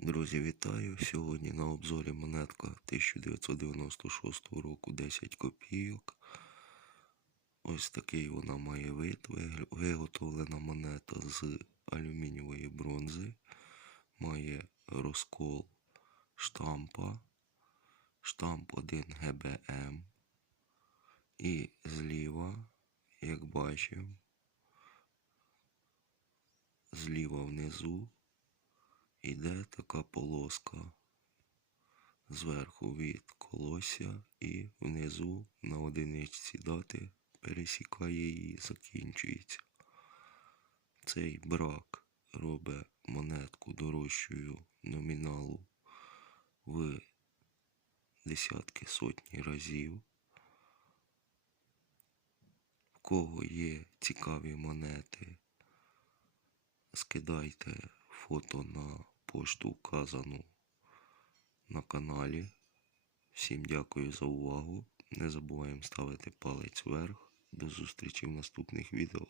Друзі, вітаю! Сьогодні на обзорі монетка 1996 року 10 копійок. Ось такий вона має вид. Виготовлена монета з алюмінієвої бронзи. Має розкол штампа. Штамп 1 ГБМ. І зліва, як бачимо, зліва внизу іде така полоска зверху від колосся і внизу на одиничці дати пересікає її закінчується. Цей брак робить монетку дорожчою номіналу в десятки сотні разів. В кого є цікаві монети, скидайте фото на пошту вказану на каналі. Всім дякую за увагу. Не забуваємо ставити палець вверх. До зустрічі в наступних відео.